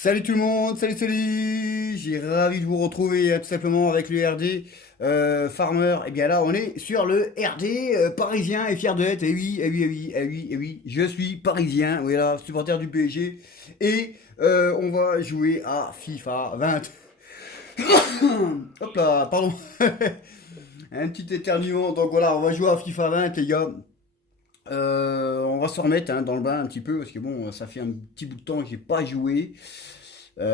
Salut tout le monde, salut, j'ai ravi de vous retrouver tout simplement avec le RD Farmer. Et bien là, on est sur le RD parisien et fier de être. Et oui, et oui, et oui, et oui, et oui, je suis parisien, oui là, supporter du PSG. Et on va jouer à FIFA 20. Hop là, pardon, un petit éternuement. Donc voilà, on va jouer à FIFA 20, les gars. On va se remettre dans le bain un petit peu parce que bon, ça fait un petit bout de temps que j'ai pas joué. Ça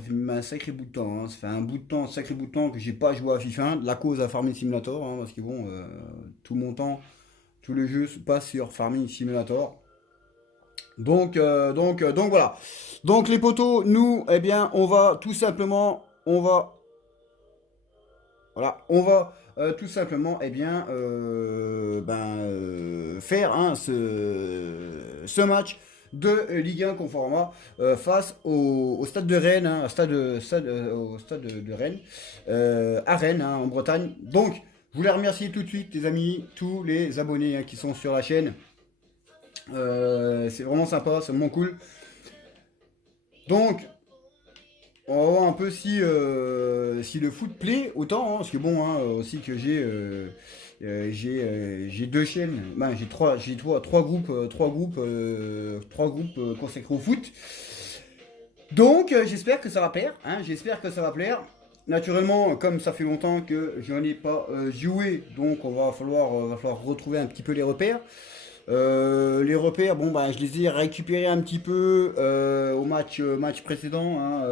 fait même un sacré bout de temps, hein. Ça fait un bout de temps, un sacré bout de temps que j'ai pas joué à FIFA. De la cause à Farming Simulator, hein, parce que bon, tout mon temps, tout le jeu se passe sur Farming Simulator. Donc voilà. Donc les potos, nous, eh bien, on va tout simplement, tout simplement, eh bien, faire ce match de Ligue 1 Conforama face au stade de Rennes, hein, au stade de Rennes, à Rennes, hein, en Bretagne. Donc, je voulais remercier tout de suite, les amis, tous les abonnés qui sont sur la chaîne. C'est vraiment sympa, c'est vraiment cool. Donc, on va voir un peu si le foot plaît autant, hein, parce que bon, hein, aussi que j'ai deux chaînes, ben, trois groupes consacrés au foot. Donc j'espère que ça va plaire, hein, j'espère que ça va plaire. Naturellement, comme ça fait longtemps que je n'en ai pas joué, donc va falloir retrouver un petit peu les repères. Les repères, bon bah je les ai récupérés un petit peu au match précédent, hein,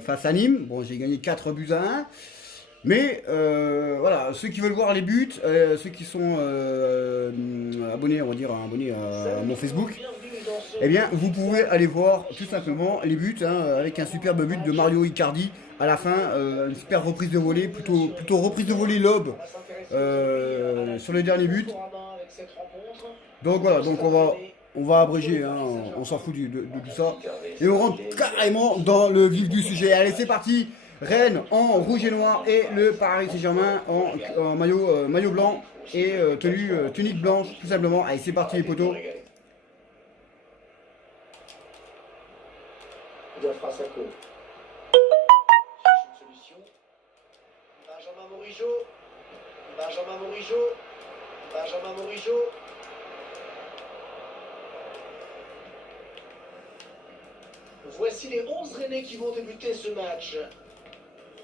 face à Nîmes. Bon, j'ai gagné 4 buts à 1. Mais voilà, ceux qui veulent voir les buts, ceux qui sont abonnés, on va dire, abonnés à mon Facebook, eh bien vous pouvez aller voir tout simplement les buts, hein, avec un superbe but de Mario Icardi à la fin, une super reprise de volée, plutôt reprise de volée lob sur le dernier but. Donc voilà, donc on va abréger, hein, on s'en fout de tout ça. Et on rentre carrément dans le vif du sujet. Allez, c'est parti. Rennes en rouge et noir et le Paris Saint-Germain en maillot blanc et tunique blanche, tout simplement. Allez, c'est parti les potos. Benjamin Morigeau, Benjamin Morigeau, Benjamin Morigeau. Voici les 11 Rennais qui vont débuter ce match.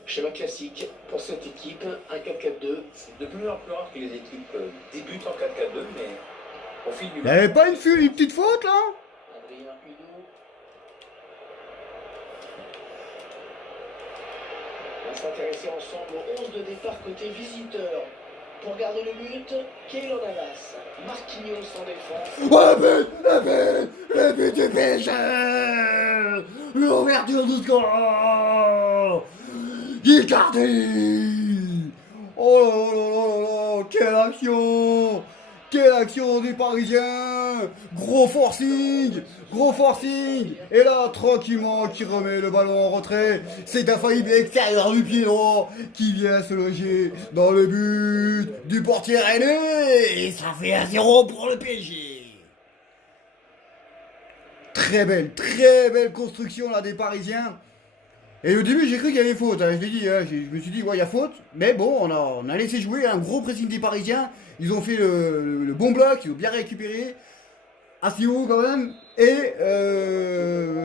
Schéma classique pour cette équipe, un 4-4-2. C'est de plus en plus rare que les équipes débutent en 4-4-2, mais au fil du Il n'y match. avait pas une petite faute là? Adrien Huneau. On va s'intéresser ensemble aux 11 de départ côté visiteur. Pour garder le but, Keylor Navas, Marquinhos en défense. Le but du PSG, l'ouverture du score, Icardi. Oh là là là là, quelle action des Parisiens, gros forcing, et là tranquillement qui remet le ballon en retrait, c'est un faillible extérieur du pied droit qui vient se loger dans le but du portier rennais, et ça fait 1-0 pour le PSG. Très belle construction là des Parisiens. Et au début j'ai cru qu'il y avait faute, hein, je l'ai dit, hein, je me suis dit ouais il y a faute, mais bon on a laissé jouer un gros pressing des Parisiens, ils ont fait le bon bloc, ils ont bien récupéré, assez haut quand même, et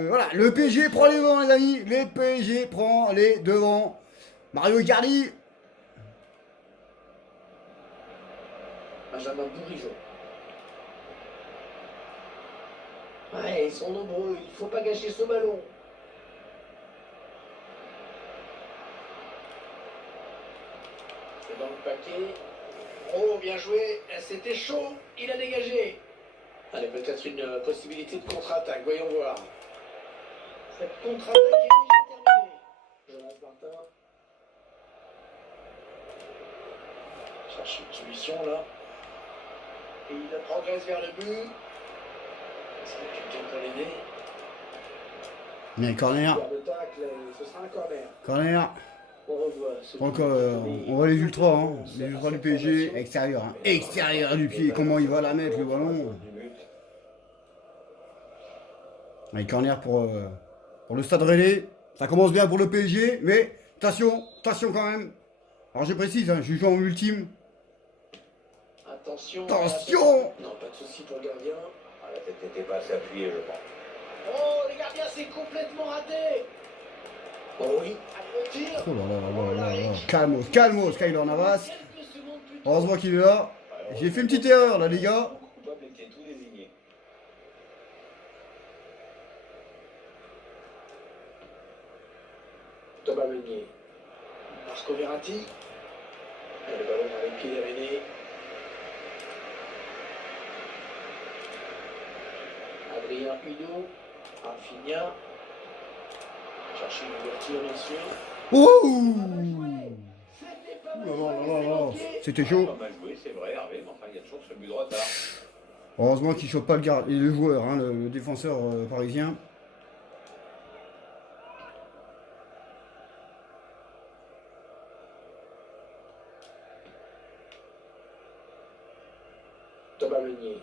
voilà, le PSG prend les devants les amis, le PSG prend les devants, Mario Icardi. Benjamin Morigeau. Ouais, ils sont nombreux, il ne faut pas gâcher ce ballon. C'est dans le paquet. Oh, bien joué, c'était chaud, il a dégagé. Allez, peut-être une possibilité de contre-attaque, voyons voir. Cette contre-attaque est déjà terminée. Jonas Martin cherche une solution là. Et il progresse vers le but. Est-ce que quelqu'un peut l'aider? Mais corner, Sur le tacle, ce sera un corner. corner. On revoit ce Donc on voit les ultras, hein, les ultras du PSG, extérieur, hein, extérieur du pied, comment il va la mettre le ballon. Allez, corner pour le Stade Rennais. Ça commence bien pour le PSG, mais attention quand même. Alors je précise, hein, je joue en ultime. Attention. Attention. Non, pas de souci pour le gardien. Ah, la tête n'était pas assez appuyée, je pense. Oh, les gardiens, c'est complètement raté. Oh oui, à le tir. Oh là là là là là. Calmos, Keylor Navas. Quelques secondes plus tôt. Heureusement qu'il est là. J'ai fait une petite erreur là, les gars. Le coupable était tout désigné. Thomas Meunier. Marco Verratti. Et le ballon dans les pieds des Rennais. Adrien Huneau. Rafinha. Chercher une ouverture, bien sûr. Ouh. C'était pas Oh mal là là joué, là là. c'est manqué. C'était chaud. Pas mal joué, c'est vrai, Hervé, mais enfin, il y a toujours ce but de retard. Heureusement qu'il ne chope pas le joueur, hein, le défenseur parisien. Thomas Meunier.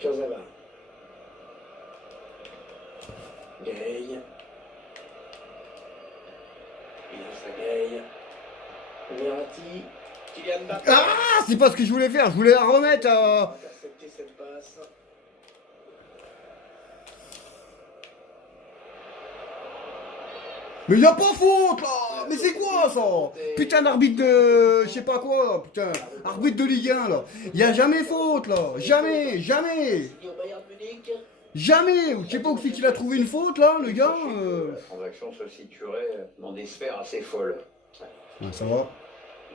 Kurzawa. Gay. Gay. Verratti. Kylian Mbappé. Ah, c'est pas ce que je voulais faire. Je voulais la remettre à... Intercepter cette passe. Mais y a pas faute là. Mais c'est quoi ça? Putain d'arbitre de... je sais pas quoi. Putain, arbitre de Ligue 1 là. Y a jamais faute là. Jamais. Signé au Bayern Munich. Jamais. Je sais pas où c'est qu'il a trouvé une faute là, le gars. La transaction se situerait dans des sphères assez folles. Ouais, ça va.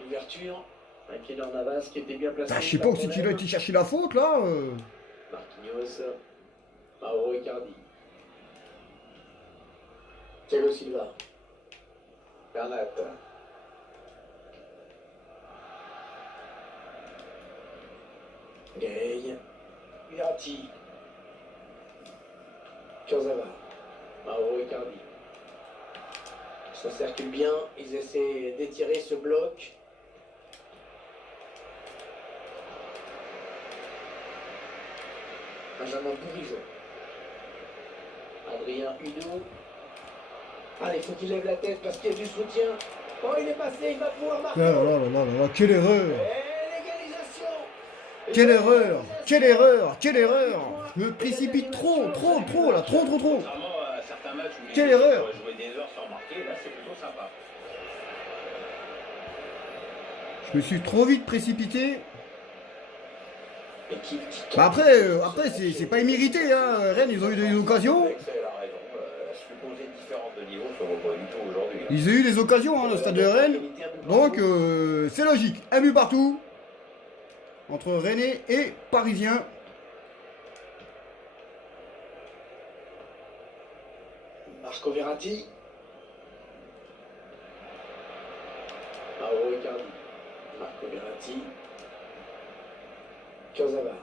L'ouverture. Un Keylor Navas qui était bien placé. Bah, je sais pas où c'est qu'il a été chercher la faute là. Marquinhos. Mauro Icardi. Thiago Silva. Bernat. Gay. Verratti. Kurzawa. Mauro Icardi. Ça circule bien. Ils essaient d'étirer ce bloc. Benjamin Bourigeau. Adrien Huneau. Ah, il faut qu'il lève la tête parce qu'il y a du soutien. Oh, il est passé, il va pouvoir marquer. Là là là là là là, quelle erreur. Et l'égalisation. Quelle erreur. Quelle erreur. Quelle erreur. Je me précipite trop là. Trop. Contrairement à certains matchs où Quelle les équipes erreur. pourraient jouer des heures sans marquer, là c'est plutôt sympa. Je me suis trop vite précipité. Équipe qui Bah après c'est pas immérité, hein. Rennes, ils ont eu des occasions. Excel a raison, supposée différente de niveau, ça vaut pas du tout aujourd'hui. Ils ont eu des occasions, hein, le stade de Rennes. Donc c'est logique. Un but partout. Entre Rennais et Parisiens. Marco Verratti. Mauro Icardi. Marco Verratti. Kurzawa.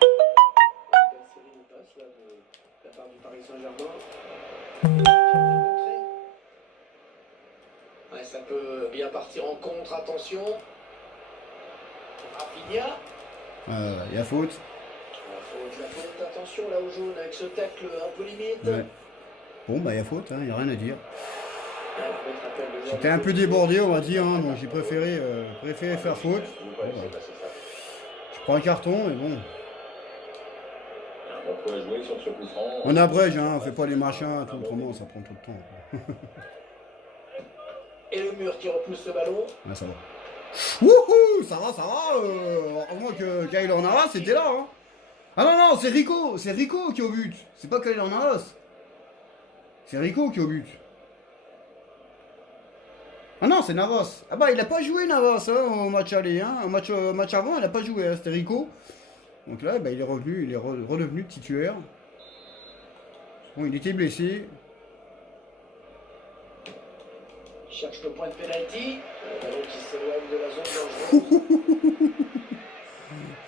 Belle série de passes là, de la part du Paris Saint-Germain. Ouais, ça peut bien partir en contre, attention. Rafinha. Il y a faute. La faute, attention là au jaune avec ce tacle un peu limite. Ouais. Bon bah il y a faute, il n'y a rien à dire. L'arbitre appelle le J'étais un peu débordé on va dire, hein, donc j'ai préféré faire faute. Je prends un carton mais bon. On pourrait jouer sur ce coup franc. On abrège, hein, on fait pas les machins, tout autrement ça prend tout le temps. Et le mur qui repousse ce ballon. Là ça va. Wouhou, ça va. Heureusement que Keylor Navas c'était là. Hein. Ah non, c'est Rico qui est au but. C'est pas Keylor Navas. C'est Rico qui est au but. Ah non, c'est Navas. Ah bah il a pas joué Navas hein, au match aller. Hein. Au match avant, il a pas joué, hein, c'était Rico. Donc là, bah, il est revenu, redevenu titulaire. Bon, il était blessé. Il cherche le point de pénalty. Le ballon qui s'éloigne de la zone dangereuse.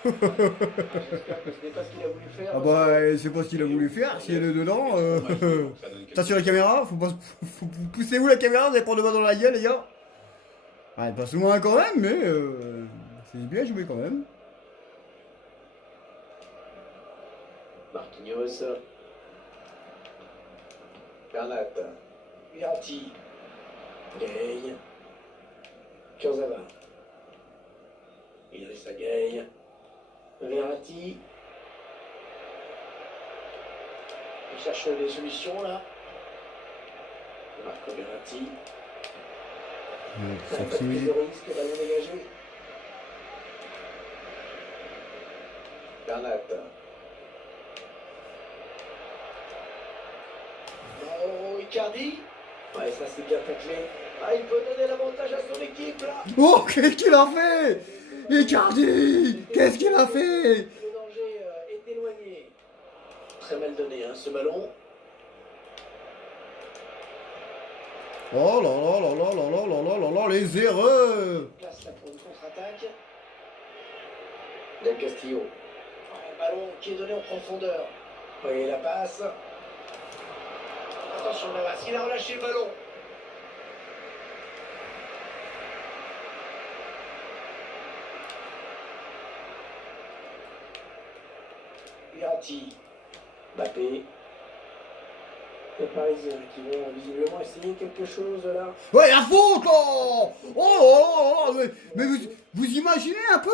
J'espère que ce n'est pas ce qu'il a voulu faire. Ah bah c'est pas ce qu'il a voulu faire. Si elle est dedans, t'as sur la caméra, faut pousser où la caméra, vous allez prendre le bas dans la gueule les gars. Ouais, pas souvent quand même, mais c'est bien joué quand même. Marquinhos. Bernat. Verratti. Gay. Kurzawa. Idrissa Gay. Verratti. Il cherche des solutions là. Marco Verratti. Pas de prise de risque, ballon dégagé. Bernat. Oh, Icardi. Ouais, ça c'est bien taclé. Ah, il peut donner l'avantage à son équipe là. Oh, qu'est-ce qu'il a fait? Icardi, qu'est-ce qu'il a fait? Le danger est éloigné. Très mal donné, hein, ce ballon. Oh là là là là là là là là là là, les erreurs. Place là pour une contre-attaque. Del Castillo. Un ballon qui est donné en profondeur. Voyez la passe. Attention Navas, il a relâché le ballon. Verratti. Mbappé. Les Parisiens qui vont visiblement essayer quelque chose là. Ouais, la faute là. Oh là là là, mais vous imaginez un peu?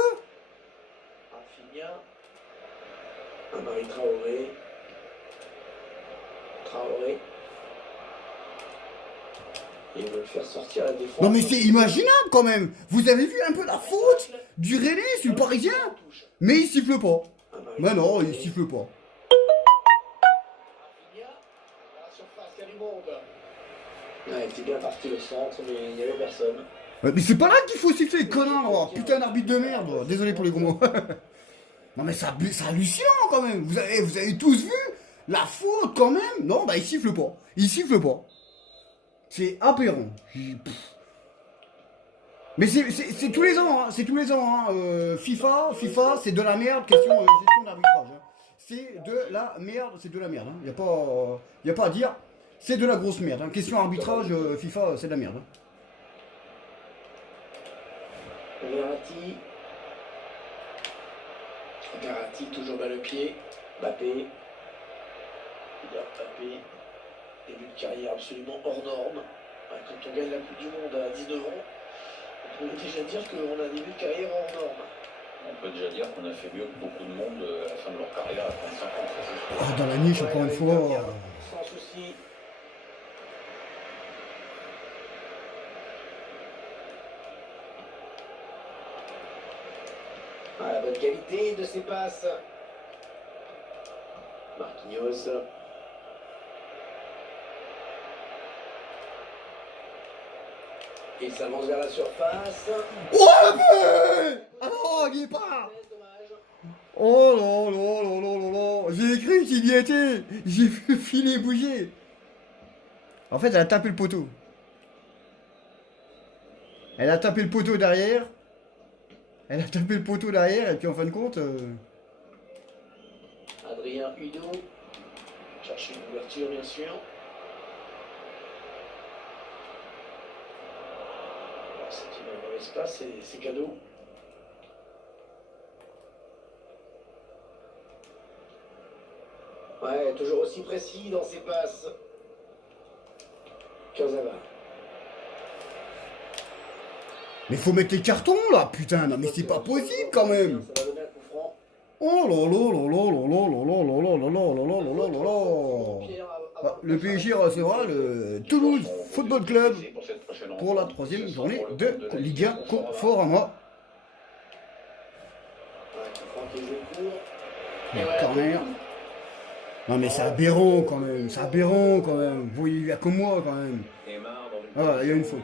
Rafinha. Amari Traoré. Traoré. Ils veulent faire sortir la défense. Non mais c'est imaginable quand même. Vous avez vu un peu la faute du Rennais sur le Parisien? Mais il siffle pas. Mais non, il siffle pas. Rafinha. À la surface, il y a du monde. Ouais, il était bien parti le centre, mais il n'y avait personne. Ouais, mais c'est pas là qu'il faut siffler, connard. Oh, putain d'arbitre de merde. Désolé pour les gros mots. Non mais c'est hallucinant quand même. Vous avez tous vu la faute quand même? Non, bah il siffle pas. Il siffle pas. C'est aberrant. Mais c'est tous les ans, hein. C'est tous les ans. Hein. FIFA, c'est de la merde. Question gestion d'arbitrage. Hein. C'est de la merde, c'est de la merde. Hein. Y a pas à dire. C'est de la grosse merde. Hein. Question arbitrage, FIFA, c'est de la merde. Hein. Verratti. Verratti, toujours bas le pied. Mbappé. Mbappé. Début de carrière absolument hors norme. Ouais, quand on gagne la Coupe du Monde à 19 ans, on peut déjà dire qu'on a un début de carrière hors norme. On peut déjà dire qu'on a fait mieux que beaucoup de monde à la fin de leur carrière à 35 ans. Ça, c'est sûr. Oh, dans la niche, encore une fois. Sans souci. Ah, la bonne qualité de ses passes. Marquinhos. Il s'avance vers la surface. Oh la paix! Ah non, il y est pas! Oh là là là là là là! J'ai cru qu'il y était! J'ai vu le filet bouger! En fait, elle a tapé le poteau. Elle a tapé le poteau derrière. Elle a tapé le poteau derrière, et puis en fin de compte. Adrien Hudeau. Chercher une ouverture, bien sûr. C'est une mauvaise passe, c'est cadeau. Ouais, toujours aussi précis dans ses passes. Kurzawa. Mais faut mettre les cartons là, putain! Non, mais c'est pas possible quand même! Ça va donner un coup franc. Oh là là là là là là là là là là là là là là là là là! Ah, le PSG recevra le Toulouse Football Club pour la 3e journée de Ligue 1 Conforama. Ouais, coup franc qui est joué court. Le corner. Non mais c'est aberrant quand même, c'est aberrant quand même. Vous voyez, il y a que moi quand même. Ah, il y a une faute.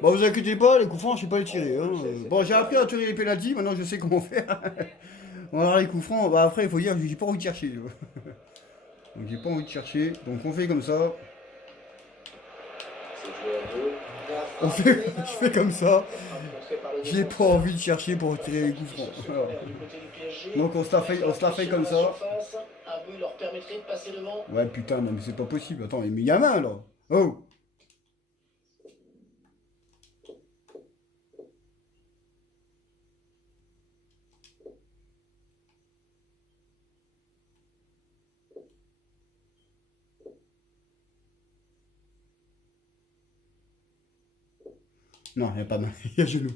Bon, vous inquiétez pas, les coups francs, je sais pas les tirer. Hein. Bon, j'ai appris à tirer les pénaltys, maintenant je sais comment faire. Bon, alors les coups francs, bah après, il faut dire, j'ai pas envie de chercher. Donc j'ai pas envie de chercher, donc on fait comme ça. On fait, je fais comme ça. J'ai pas envie de chercher pour tirer les coups francs. Alors. Donc on se la fait comme ça. Un but leur permettrait de passer devant. Ouais putain, non mais c'est pas possible. Attends, mais il y a main là. Oh. Non, il n'y a pas main. Il y a genou.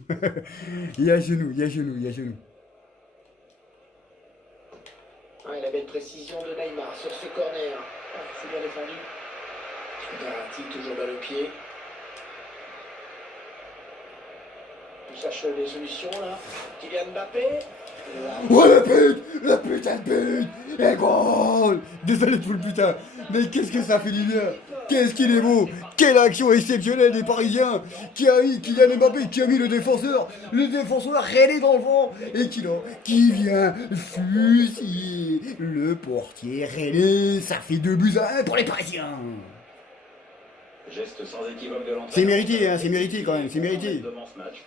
Il y a genou, il y a genou, il y a genou. Ah, et la belle précision de Neymar sur ce corner. Ah, c'est bien défendu. Verratti toujours dans le pied. Il cherche des solutions là. Kylian Mbappé. Oh la putain de pute, et goal. Désolé pour le putain, mais qu'est-ce que ça fait du bien. Qu'est-ce qu'il est beau. Quelle action exceptionnelle des Parisiens. Qui a mis Kylian Mbappé, qui a mis le défenseur rêné dans le vent, et qui vient fusiller le portier rêné. Ça fait 2-1 pour les Parisiens. Geste sans équivoque de l'entraîneur. C'est mérité, hein, c'est mérité quand même, c'est mérité. Devant ce match.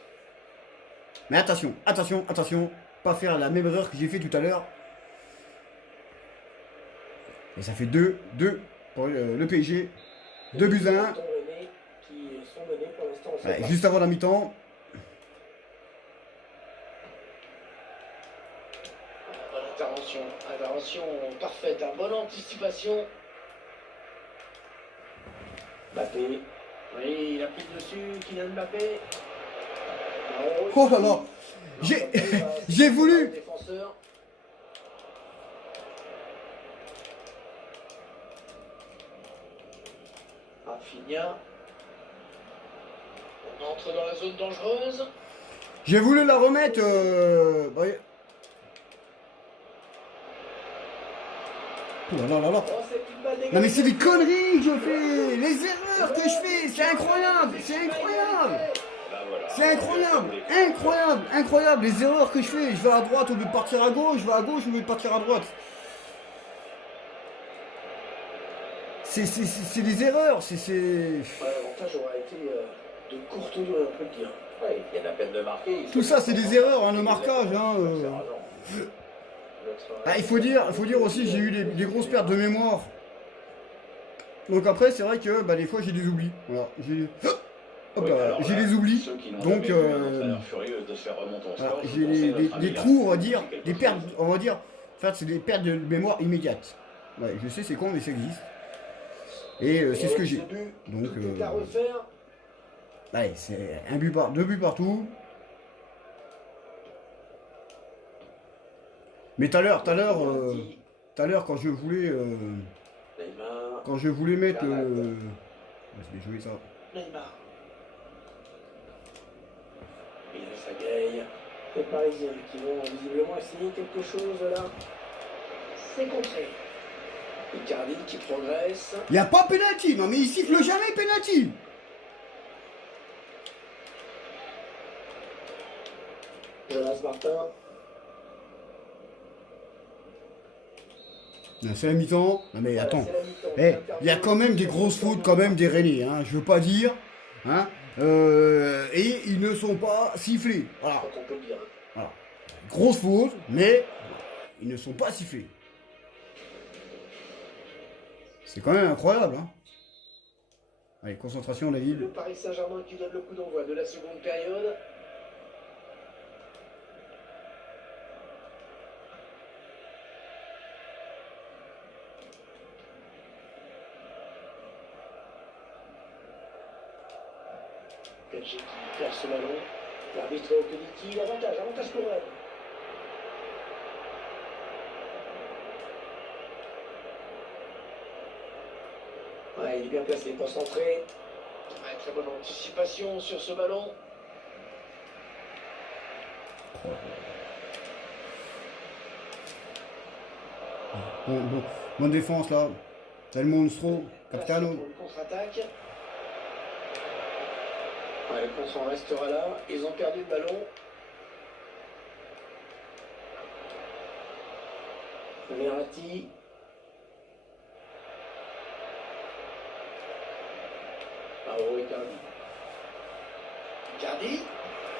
Mais attention, attention, attention, pas faire la même erreur que j'ai fait tout à l'heure. Et ça fait 2 pour le PSG. 2-1. Ouais, juste avant la mi-temps. Bonne intervention parfaite, bonne anticipation. Mbappé, oui, il a pris dessus, Kylian Mbappé. Oh là là, j'ai voulu. Rafinha. On entre dans la zone dangereuse. J'ai voulu la remettre. Ouais. Oh là là là. Oh, c'est une balle dégagée. Non mais c'est des conneries que je fais. Les erreurs que je fais, c'est incroyable, c'est incroyable. C'est incroyable, incroyable, incroyable, les erreurs que je fais. Je vais à droite au lieu de partir à gauche, je vais à gauche au lieu de partir à droite. C'est des erreurs, c'est... L'avantage aurait été de courte durée, on peut le dire. Ouais, il y a la peine de marquer. Tout ça, c'est des erreurs, hein, le marquage. Hein, Ah, il faut dire aussi, j'ai eu des grosses pertes de mémoire. Donc après, c'est vrai que bah, des fois, j'ai des oublis. Voilà, j'ai des oublis. Donc, j'ai des trous, on va dire, des pertes, on va dire. En fait, c'est des pertes de mémoire immédiates. Ouais, je sais, c'est con, mais ça existe. Et c'est ce que j'ai. Donc, allez, c'est un but deux buts partout. Mais tout à l'heure, quand je voulais, mettre, je vais jouer ça. Neymar. Il a sa gaille. Les Parisiens qui vont visiblement essayer quelque chose là. C'est contré. Icardi qui progresse. Il n'y a pas pénalty, non mais il siffle jamais pénalty. Jonas Martin. C'est la mi-temps. Non mais attends. Il y a quand même des grosses fautes, quand même des Rennais. Hein, je veux pas dire. Hein, et ils ne sont pas sifflés. Voilà. Voilà. Grosse faute, mais ils ne sont pas sifflés. C'est quand même incroyable. Hein. Allez, concentration, David. Le Paris Saint-Germain qui donne le coup d'envoi de la seconde période. PSG qui perd ce ballon. L'arbitre que dit-il? Avantage pour elle. Ouais, il est bien placé, concentré. Ouais, très bonne anticipation sur ce ballon. Bonne défense là. C'est le monstro. Capitano. Contre-attaque. Ouais, le contre en restera là. Ils ont perdu le ballon. Verratti. Bravo Icardi. Icardi.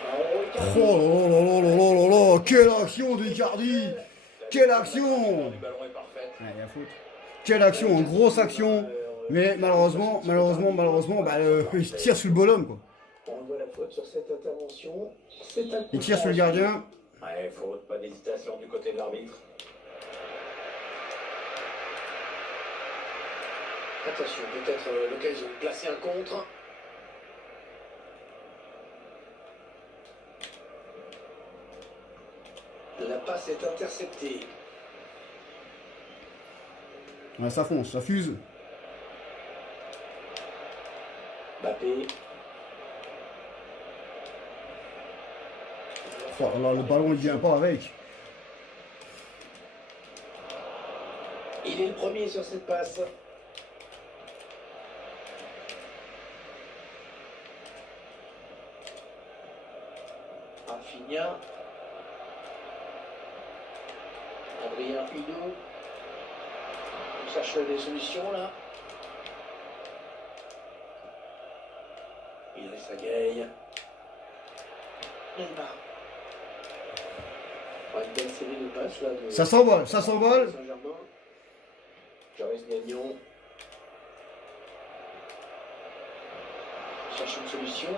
Bravo Icardi. Oh là là là là là là là. Quelle action d'Icardi. Quelle action. Le ballon est parfait. Ouais, y a faute. Quelle action, une grosse action. Mais malheureusement, bah, il tire sur le bonhomme quoi. On voit la faute sur cette intervention. Il tire sur le gardien. Ouais, faute, pas d'hésitation du côté de l'arbitre. Attention, peut-être l'occasion de placer un contre. La passe est interceptée. Ouais, ça fonce, ça fuse. Mbappé. Oh, là, le ballon, il vient pas avec. Il est le premier sur cette passe. Rafinha. Adrien Huneau. On cherche des solutions là. Il reste à Gaël. Neymar. Ouais, une belle série de passes là. Ça s'envole, ça s'envole. Saint-Germain. Joris Gagnon. Cherche une solution.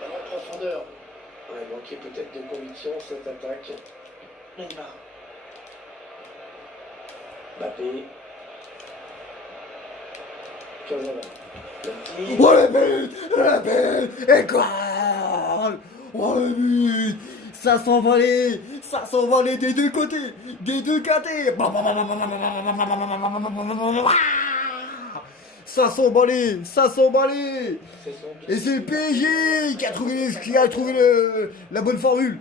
Ballon en profondeur. Ouais, manquait peut-être de conviction cette attaque. Neymar. Mbappé. Cazorla. Le tir. Oh le but, et quoi? Oh le but, ça s'envolait des deux côtés, ça s'envolait. C'est son Et c'est le PSG qui a trouvé la bonne formule.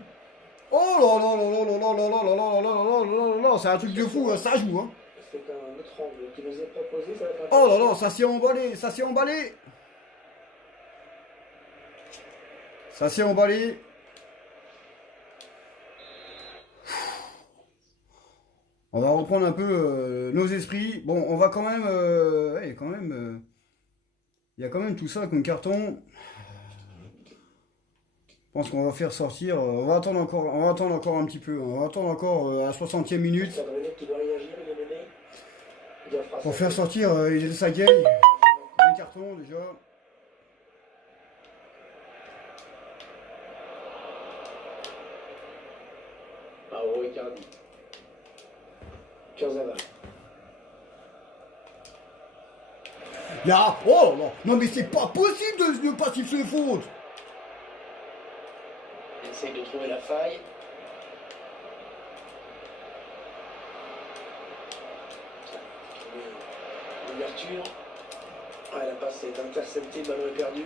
Oh là là là là là là là là là là là là là là là, c'est un truc de fou, hein, ça joue, hein. C'est un autre angle qui nous est proposé. Ça va être Oh là là, ça s'est emballé. Ça s'est emballé. On va reprendre un peu nos esprits. Bon, on va quand même... ouais, quand même... il y a quand même tout ça comme carton. Je pense qu'on va faire sortir... on va attendre encore un petit peu. On va attendre encore à la 60e minute. Sabrina qui doit réagir, il est mené. Il doit Pour faire sortir les Sagay. Un carton déjà. Mauro Icardi. Kurzawa. Là, oh là, non mais c'est pas possible de ne pas siffler faute. Il essaye de trouver la faille. L'ouverture. Ouais, la passe est interceptée, le ballon est perdu.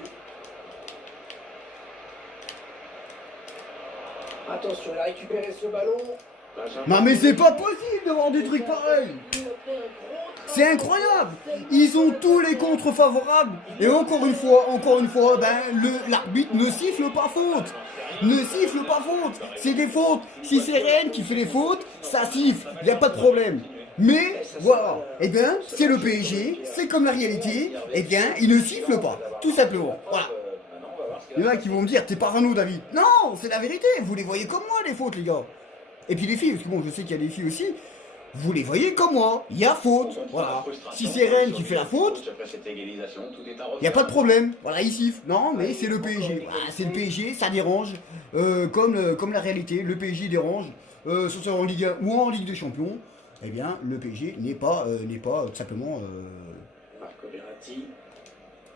Attention, il a récupéré ce ballon. Non mais c'est pas possible d'avoir des trucs pareils. C'est incroyable. Ils ont tous les contres favorables. Et encore une fois, ben l'arbitre ne siffle pas faute. C'est des fautes. Si c'est Rennes qui fait les fautes, ça siffle. Il n'y a pas de problème. Mais voilà. Eh bien, c'est le PSG. C'est comme la réalité. Eh bien, il ne siffle pas. Tout simplement. Voilà. Il y en a qui vont me dire, t'es parano, David. Non, c'est la vérité. Vous les voyez comme moi, les fautes, les gars. Et puis les filles, parce que bon, je sais qu'il y a des filles aussi. Vous les voyez comme moi, il y a faute, voilà. Si c'est Rennes qui fait la faute, il n'y a pas de problème, voilà, il siffle. Non, mais c'est le PSG, voilà, c'est le PSG, ça dérange, comme la réalité, le PSG dérange, que ce soit en Ligue 1 ou en Ligue des Champions, eh bien, le PSG n'est pas tout simplement, Marco Verratti.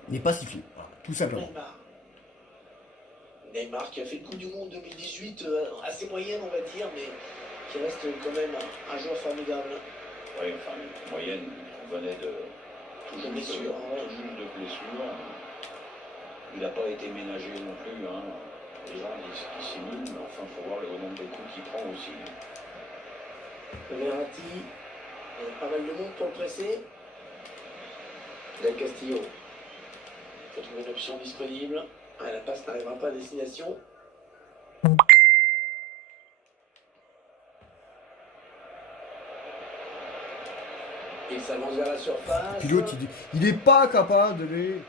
n'est pas sifflé, voilà, tout simplement. Neymar qui a fait le coup du monde 2018, assez moyenne on va dire, mais qui reste quand même un joueur formidable. Oui, enfin, moyenne, on venait de tout juste blessure. De blessure. Il n'a pas été ménagé non plus. Hein. Les gens ils simulent, mais enfin, il faut voir le nombre de coups qu'il prend aussi. Verratti, pas mal de monde pour le presser. Del Castillo. Il faut trouver une option disponible. Ah, la passe n'arrivera pas à destination. Il s'avance vers la surface. Puis l'autre, il est pas capable de les...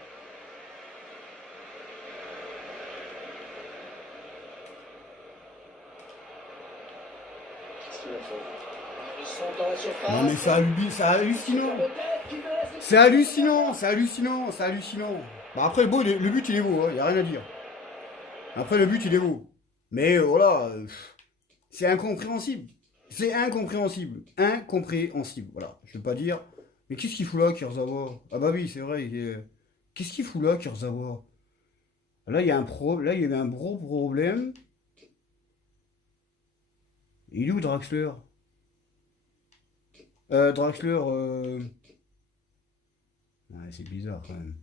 Qu'est-ce qu'il a fait? Ils sont dans la surface. Non mais c'est hallucinant. C'est hallucinant. Bah après le but il est beau, il n'y a rien à dire. Après le but il est beau. Mais voilà, c'est incompréhensible. Incompréhensible, voilà. Je veux pas dire. Mais qu'est-ce qu'il fout là, Kurzawa? Ah bah oui, c'est vrai. Qu'est-ce qu'il fout là, Kurzawa? Là, il y a un gros problème. Il est où Draxler? Draxler, ouais, c'est bizarre quand même.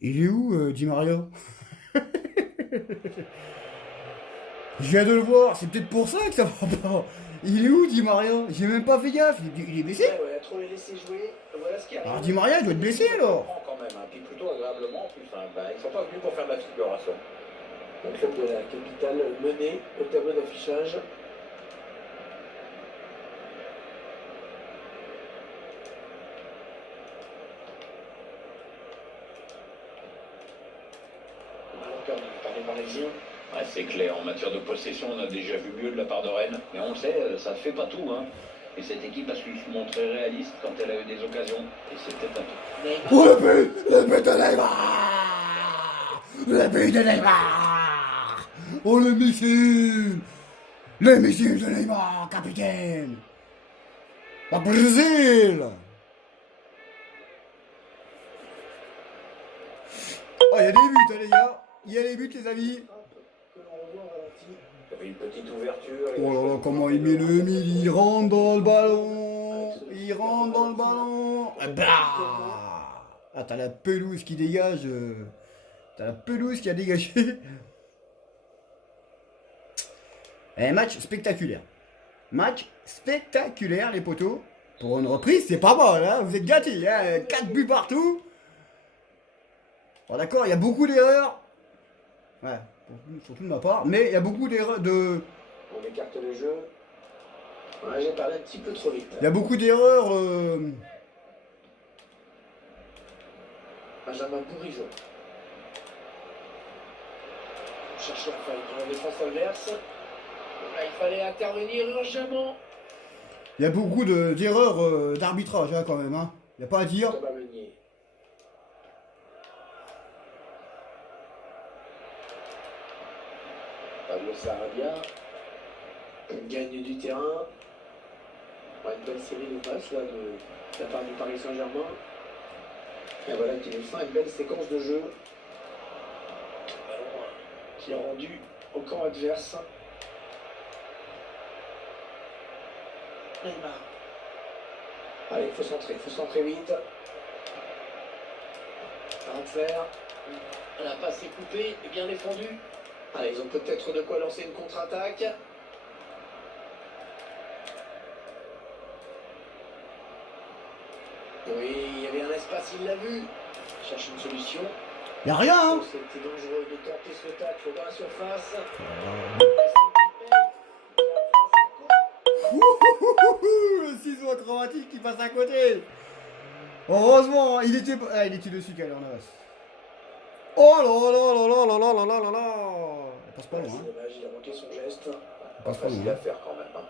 Il est où, Di Maria? Je viens de le voir, c'est peut-être pour ça que ça va pas. Il est où, Di Maria? J'ai même pas fait gaffe, il est blessé? Ouais, trop les laisser jouer. Voilà ce qui arrive. Alors Di Maria, il doit être blessé alors. Quand même, hein, puis plutôt agréablement en plus. Hein. Ben, ils sont pas venus pour faire de la figuration. Le club de la capitale mené au tableau d'affichage. Ballon perdu par les Parisiens. Ouais, c'est clair, en matière de possession, on a déjà vu mieux de la part de Rennes. Mais on le sait, ça ne fait pas tout. Hein. Et cette équipe a su se montrer réaliste quand elle a eu des occasions. Et c'est peut-être un peu. Oh le but de Neymar! Le but de Neymar! Oh le missile! Le missile de Neymar, capitaine! La Brésil! Oh, il y a des buts, hein, les gars! Il y a des buts, les amis! Que l'on revoit au ralenti. Il y avait une petite ouverture. Oh là là, comment il met le mille, il rentre dans le ballon! Il rentre dans le ballon! Ah, bah! Ah, t'as la pelouse qui dégage! T'as la pelouse qui a dégagé! Eh, match spectaculaire! Match spectaculaire, les potos! Pour une reprise, c'est pas mal, hein? Vous êtes gâtés, hein? 4 buts partout! Bon, d'accord, il y a beaucoup d'erreurs. Ouais, surtout de ma part. Mais il y a beaucoup d'erreurs de. On écarte le jeu. Ouais, j'ai parlé un petit peu trop vite. Il y a beaucoup d'erreurs. Benjamin Bourigeau. Cherche la faille dans la défense adverse. Là, il fallait intervenir urgemment. Il y a beaucoup d'erreurs d'arbitrage, hein, quand même. Hein. Il n'y a pas à dire. Thomas Meunier. Pablo Sarabia. Gagne du terrain. Ouais, une belle série de passes là, de la part du Paris Saint-Germain. Et voilà qui met fin à une belle séquence de jeu. Ballon qui est rendu au camp adverse. Neymar. Allez, il faut centrer vite. Draxler. La passe est coupée et bien défendue. Allez, ils ont peut-être de quoi lancer une contre-attaque. Oui, il y avait un espace, il l'a vu. Il cherche une solution. Il n'y a rien, hein. C'était dangereux de tenter ce tacle dans la surface. Le ciseau acrobatique qui passe à côté. Heureusement, il était dessus, Kaler Navas. Oh là là là là là là là là là. Il passe pas loin. C'est dommage, il a manqué son geste. Il passe pas Facile loin. à faire quand même. Hein.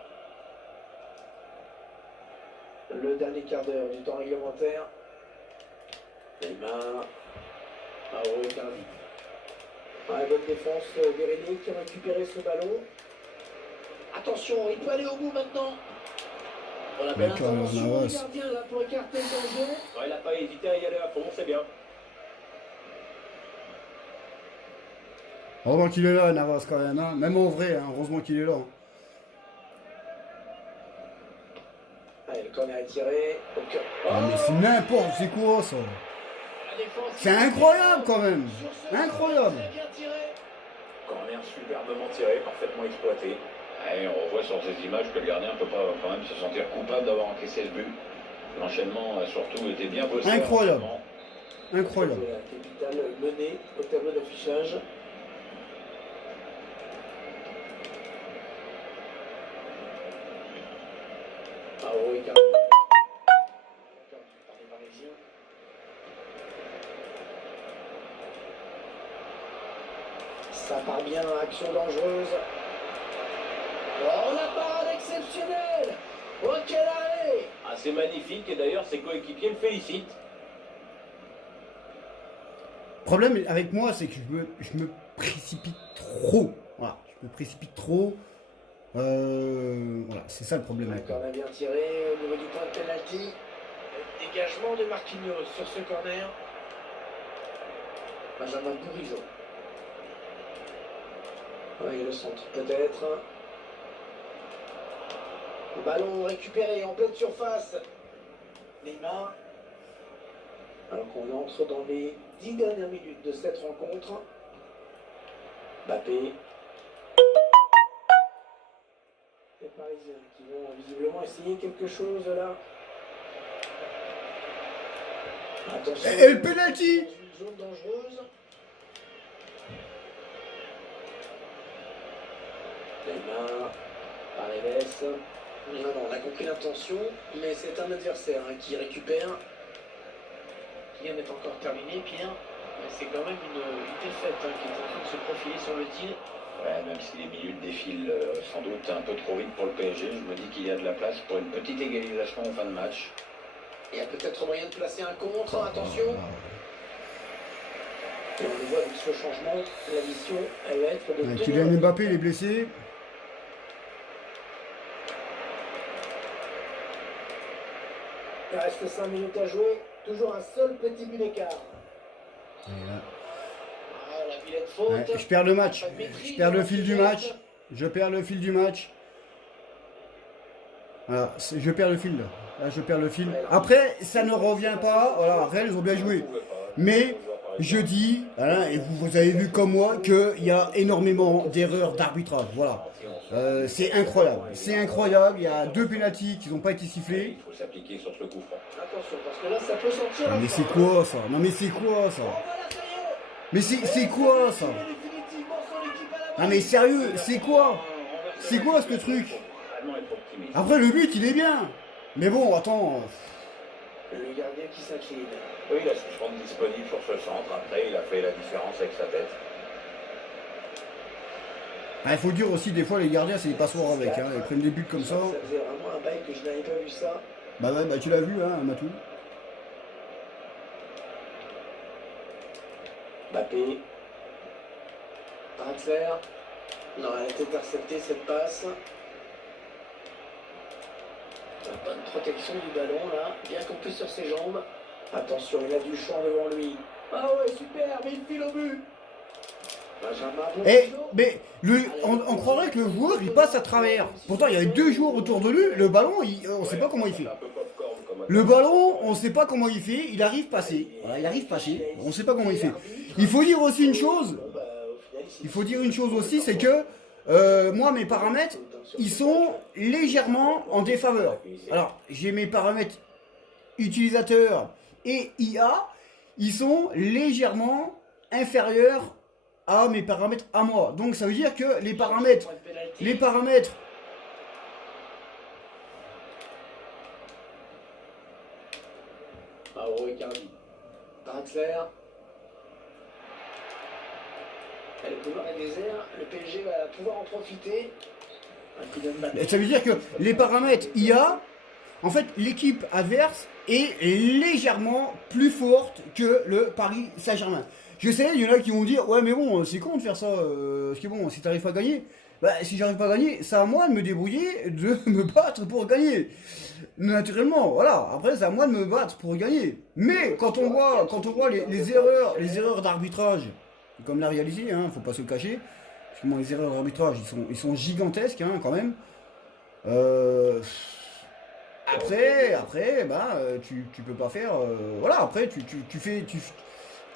Le dernier quart d'heure du temps réglementaire. Neymar. Mauro Icardi. Ouais, bonne défense d'Eric qui a récupéré ce ballon. Attention, il peut aller au bout maintenant. On la belle intervention du gardien là pour écarter le danger. Ouais, il n'a pas hésité à y aller à fond, c'est bien. Heureusement qu'il est là, Navas, quand même. Hein. Même en vrai, hein. Heureusement qu'il est là. Allez, le corner est tiré. Ah, mais c'est n'importe, c'est quoi ça? C'est incroyable quand même. Incroyable. Corner superbement tiré, parfaitement exploité. Et on revoit sur ces images que le gardien ne peut pas quand même se sentir coupable d'avoir encaissé le but. L'enchaînement surtout était bien bossé. Incroyable. Incroyable. La capitale menée au tableau d'affichage. Mauro Icardi. Par les Parisiens. Ça part bien, action dangereuse. Oh, la parade exceptionnelle! Oh, quel arrêt! Ah, c'est magnifique et d'ailleurs ses coéquipiers le félicitent. Le problème avec moi, c'est que je me précipite trop. Voilà, je me précipite trop. Voilà, c'est ça le problème. Un corner bien tiré au niveau du point de penalty. Dégagement de Marquinhos sur ce corner. Benjamin Bourigeaud. Oui, le centre peut-être. Le ballon récupéré en pleine surface. Neymar. Alors qu'on entre dans les 10 dernières minutes de cette rencontre. Mbappé. Les Parisiens qui vont visiblement essayer quelque chose là. Attention. Et le penalty. Une zone dangereuse. Neymar. Paredes. Non, on a compris l'intention, mais c'est un adversaire qui récupère. Rien n'est encore terminé, Pierre. Mais c'est quand même une défaite qui est en train de se profiler sur le tir. Ouais, même si les minutes défilent sans doute un peu trop vite pour le PSG, je me dis qu'il y a de la place pour une petite égalisation en fin de match. Il y a peut-être moyen de placer un contre, attention. Et on le voit avec ce changement, la mission, elle va être de Kylian Mbappé, il est blessé. Il reste 5 minutes à jouer, toujours un seul petit but d'écart. Ah, la vilaine faute. Ouais, je perds le match. Je perds le fil du match. Je perds le fil du match. Voilà, je perds le fil. Là, je perds le fil. Après, ça ne revient pas. Voilà, Rennes, ils ont bien joué. Mais je dis, voilà, et vous avez vu comme moi, qu'il y a énormément d'erreurs d'arbitrage. Voilà. C'est incroyable. C'est incroyable. Il y a 2 pénaltys qui n'ont pas été sifflés. Il faut s'appliquer sur le coup franc. Attention, parce que là, ça peut sortir. Mais c'est quoi ça? Non mais c'est quoi ça? Mais c'est quoi ça? Non mais sérieux, c'est quoi? C'est quoi ce truc? Après le but il est bien. Mais bon, attends. Le gardien qui s'incline. Oui, il a su se rendre disponible sur ce centre. Après, il a fait la différence avec sa tête. Il faut dire aussi, des fois les gardiens c'est des passoires avec. Hein. Ils prennent des buts comme ça. Ça faisait vraiment un bail que je n'avais pas vu ça. Bah ouais, bah tu l'as vu, hein, Matou. Mbappé. Draxler. Non, elle a été interceptée cette passe. Bonne protection du ballon là, bien compris sur ses jambes. Attention, il a du champ devant lui. Ah ouais, super, mais il file au but. Eh, mais on croirait que le joueur il passe à travers. Pourtant il y a 2 joueurs autour de lui, le ballon, on sait pas comment il fait. Le ballon, on sait pas comment il fait, il arrive passer. Voilà, il arrive passer, on sait pas comment il fait. Il faut dire aussi une chose, c'est que moi mes paramètres, ils sont légèrement en défaveur. Alors, j'ai mes paramètres utilisateurs et IA, ils sont légèrement inférieurs à mes paramètres à moi. Donc ça veut dire que les paramètres Mauro Icardi. Draxler. Le couloir est désert, le PSG va pouvoir en profiter. Ça veut dire que les paramètres IA, en fait, l'équipe adverse est légèrement plus forte que le Paris Saint-Germain. Je sais, il y en a qui vont dire, ouais mais bon, c'est con de faire ça, parce que bon, si t'arrives pas à gagner, bah si j'arrive pas à gagner, c'est à moi de me débrouiller, de me battre pour gagner. Naturellement, voilà, après c'est à moi de me battre pour gagner. Mais quand on voit les erreurs d'arbitrage, comme l'a réalisé, hein, faut pas se le cacher, parce que les erreurs d'arbitrage, ils sont gigantesques hein, quand même. Après, bah, tu peux pas faire, voilà, après tu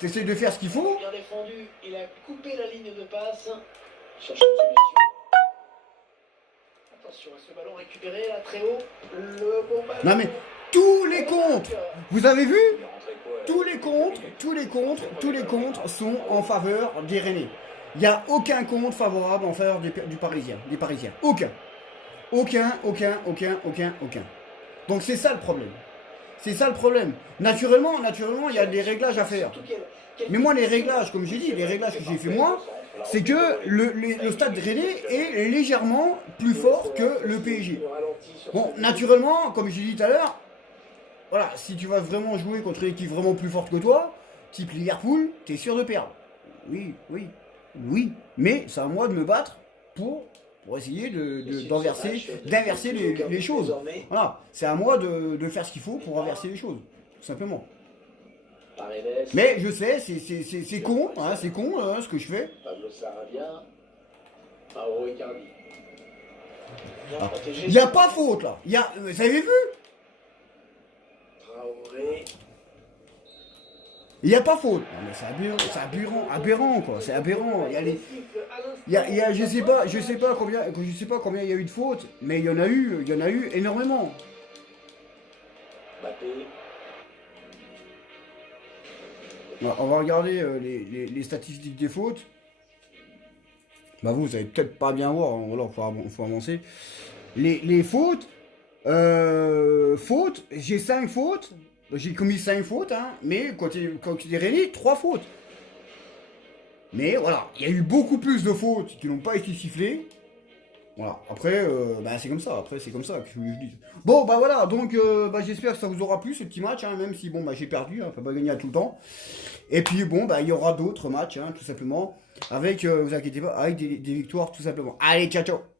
essaies de faire ce qu'il faut. Bien défendu, il a coupé la ligne de passe. Cherche une solution. Attention à ce ballon récupéré là très haut. Le bon ballon. Non mais tous les contres, vous avez vu? Tous les contres sont en faveur des Rennais. Il n'y a aucun contre favorable en faveur des Parisiens. Aucun. Donc c'est ça le problème. Naturellement, il y a des réglages à faire. Mais moi, les réglages, comme j'ai dit, les réglages que j'ai fait moi, c'est que le Stade Rennais est légèrement plus fort que le PSG. Bon, naturellement, comme j'ai dit tout à l'heure, voilà, si tu vas vraiment jouer contre une équipe vraiment plus forte que toi, type Liverpool, t'es sûr de perdre. Oui. Mais c'est à moi de me battre pour pour essayer d'inverser les choses. Voilà, c'est à moi de faire ce qu'il faut pour inverser les choses, tout simplement. Mais je sais, c'est con, hein, ce que je fais. Pablo Sarabia, Mauro Icardi. Il n'y a pas faute là. Vous avez vu? Traoré. Il n'y a pas faute. Non, mais c'est aberrant quoi. C'est aberrant. Je sais pas combien il y a eu de fautes, mais il y en a eu énormément. Mbappé. On va regarder les statistiques des fautes. Bah vous allez peut-être pas bien voir, hein. Voilà, faut avancer. Les fautes, j'ai 5 fautes, j'ai commis 5 fautes, hein, mais quand il est réuni, 3 fautes. Mais voilà, il y a eu beaucoup plus de fautes qui n'ont pas été sifflées. Voilà, après, c'est comme ça, que je dis. Bon, bah voilà, donc j'espère que ça vous aura plu ce petit match, hein, même si bon, j'ai perdu, hein, on peut pas gagner à tout le temps. Et puis bon, il y aura d'autres matchs, hein, tout simplement, avec, vous inquiétez pas, avec des victoires, tout simplement. Allez, ciao, ciao!